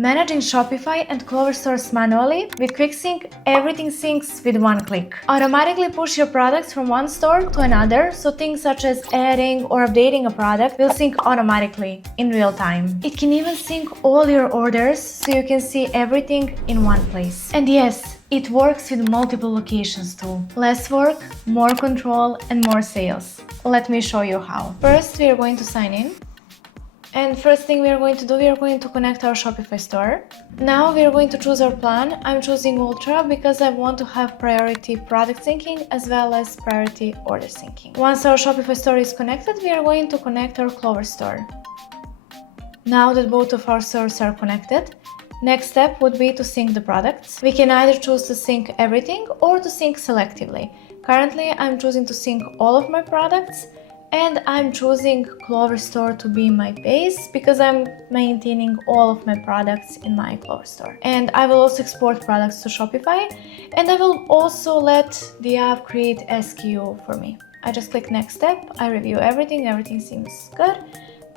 Managing Shopify and Clover stores manually, with QuickSync, everything syncs with one click. Automatically push your products from one store to another, so things such as adding or updating a product will sync automatically in real time. It can even sync all your orders, so you can see everything in one place. And yes, it works with multiple locations too. Less work, more control, and more sales. Let me show you how. First, we are going to sign in. And first thing we are going to do, we are going to connect our Shopify store. Now we are going to choose our plan. I'm choosing Ultra because I want to have priority product syncing as well as priority order syncing. Once our Shopify store is connected, we are going to connect our Clover store. Now that both of our stores are connected, next step would be to sync the products. We can either choose to sync everything or to sync selectively. Currently, I'm choosing to sync all of my products, and I'm choosing Clover store to be my base because I'm maintaining all of my products in my Clover store. And I will also export products to Shopify, and I will also let the app create SKU for me. I just click next step, I review everything seems good,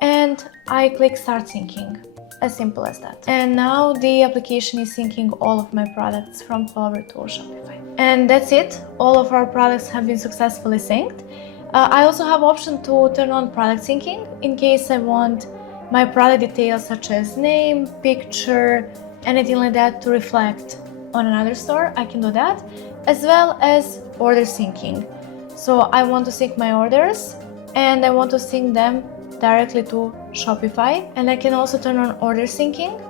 and I click start syncing. As simple as that. And now the application is syncing all of my products from Clover to Shopify. And that's it. All of our products have been successfully synced. I also have option to turn on product syncing in case I want my product details such as name, picture, anything like that to reflect on another store. I can do that, as well as order syncing. So I want to sync my orders and I want to sync them directly to Shopify, and I can also turn on order syncing,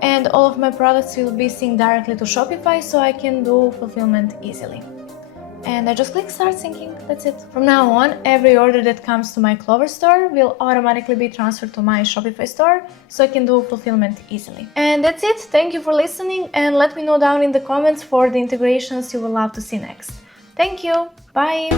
and all of my products will be synced directly to Shopify so I can do fulfillment easily. And I just click start syncing, that's it. From now on, every order that comes to my Clover store will automatically be transferred to my Shopify store so I can do fulfillment easily. And that's it. Thank you for listening, and let me know down in the comments for the integrations you would love to see next. Thank you. Bye.